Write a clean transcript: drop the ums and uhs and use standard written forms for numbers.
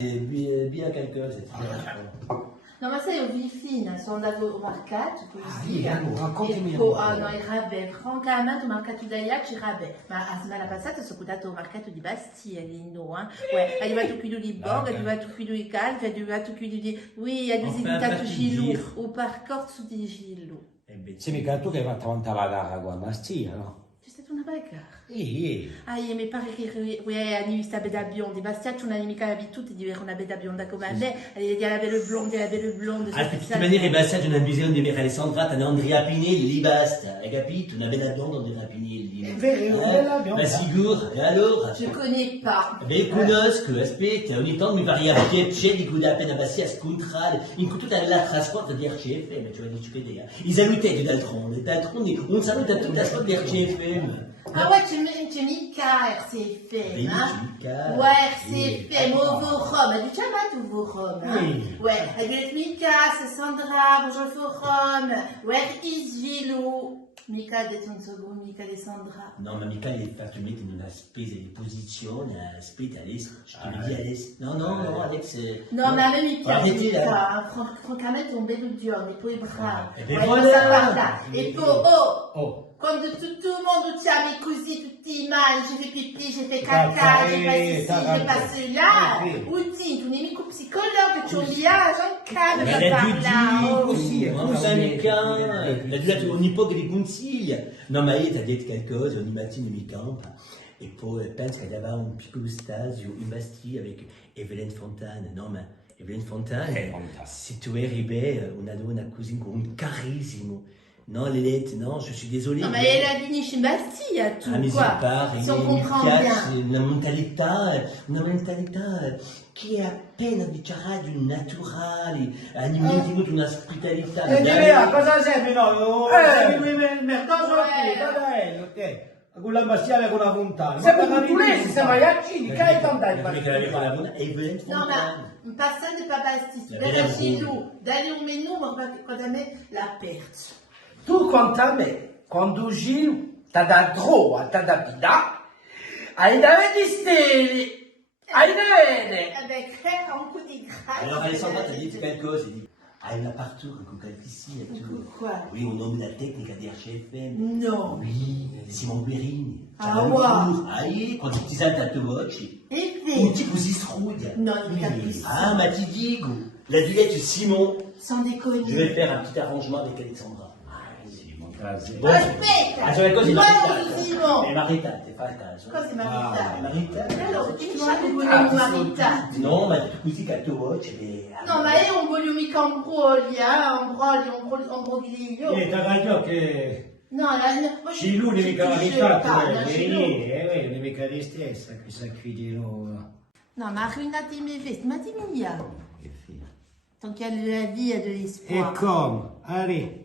Via quelqu'un, c'est No, ma sai, io vi fino, sono andato al mercato, così. raccontami No, il rabè, francamente, il mercato d'Aiaci, il rabè. Ma la settimana passata sono andato al mercato di Bastia, lindo, hein. Ouais, è arrivato qui di Borg, è arrivato qui di Calvi, è arrivato qui di... Oui, è visitato Gilou, o percorso di Gilou. Sì, mica tu che hai fatto tanta la gara qua, ma stia, no? C'è stata una bagarre. Sì. Ah, mi pare che hanno visto la bella bionda. Bastia, tu non hai mica l'abitudine di vedere una bella bionda come me. Elle dit la belle blonde, la belle blonde. Ah, di tutte maniere Bastia non ha bisogno di vedere Alessandra, te ne Andrea Pinelli, basta, hai capito? Una bella bionda Andrea Pinelli. È vero, una bella bionda. Ma sicuro, e allora? Je connais pas. Beh, conosco, aspetta, ogni tanto mi pare a piacere di cui appena Bastia a scontrare, in cui tutta la trasporto di RCFM, cioè di CPD. I salutetti d'altronde, un saluto a tutta la squadra di RCFM. Ah ouais, tu mica RCFM, hein? Mica. Ouais, RCFM, au forum. Du chiamat au forum, hein? Oui. Ouais, avec Mika, c'est Sandra, bonjour le forum. Ouais, Isvilo. Mika de Tonsogo, Mika de Sandra. No, ma mica le faccio mettere in una spesa di posizione, aspetta Alex, je te le dis Alex. No, Alex. Non, mais même Mika, Arrêtez là. Mika, francamente è un bello giorno, e poi bravo. E Ouais, voilà. ça parla. E poi, Oh. quando tutto il mondo ti ami così, tutti i mali, j'ai fait pipi, j'ai fait caca, j'ai fait ceci, j'ai pas cela. Outi, tu n'es mica psychologue, tu viaggi, un cane Ma per l'ha più parlare. così, scusa mica, l'ha dato ogni poco di consigli. No, ma io ti ha detto qualcosa, ogni mattina mi campa. E poi penso che aveva un piccolo stasio in Bastia avec Evelyne Fontane. No, ma Evelyne Fontane, se tu eri belle, una donna così con un carisma. Non, Lélette, non, je suis désolé. Non, mais elle a fini chez Bastia, tout, Ah, mais quoi. il part, Si on il comprend piace bien. una mentalità che è appena dichiarata naturale, anima di un'ospitalità. E di là, cosa serve? No, il mercato qui, ok. Con la bastiale con la fontana. Siamo culturesi, siamo iacini, che hai tanta di Perché la mia lavora è ben Non, mais personne n'est pas Bastia. Tu La verras belle chez roue. nous. D'aller au menu, quand on met la perte. Tu conta me, quando Gil t'ha da droga, t'ha da pida, hai da vedere, hai da vedere. Avec un coup de grâce. Alors Alessandra t'as dit quelque chose, elle dit, ah il y en a partout, un coca ici et tout. Quoi? Oui, on nomme la technique à DRCFM. Non. Oui, Simon Guerini. Ah, wow. Aí, quando ti salta a tua voce, Et un puis, tipo così strudia. Non, il mica così. Ah, ma ti dico, la dilette Simon, sans déconner. je vais faire un petit arrangement avec Alessandra. Bon, Aspetta! ah, sono le cose Guarda, maritate. Simon! Le maritate, fa caso. Cosa è Le maritale? maritate. Allora, tu mi voglio maritare. No, ma tu così che a tua voce, beh, No, ma io non voglio mica imbroglio. T'ha ragione che No, moi, Gilou je devi mica la touche verità, pas, tu non, è Gilou. devi mica di stessa, questa qui di nuovo. Non, ma arruinati mes vestes, ma dimmi, tant qu'il y a de la vie, il y a de E l'espoir. come? Allez.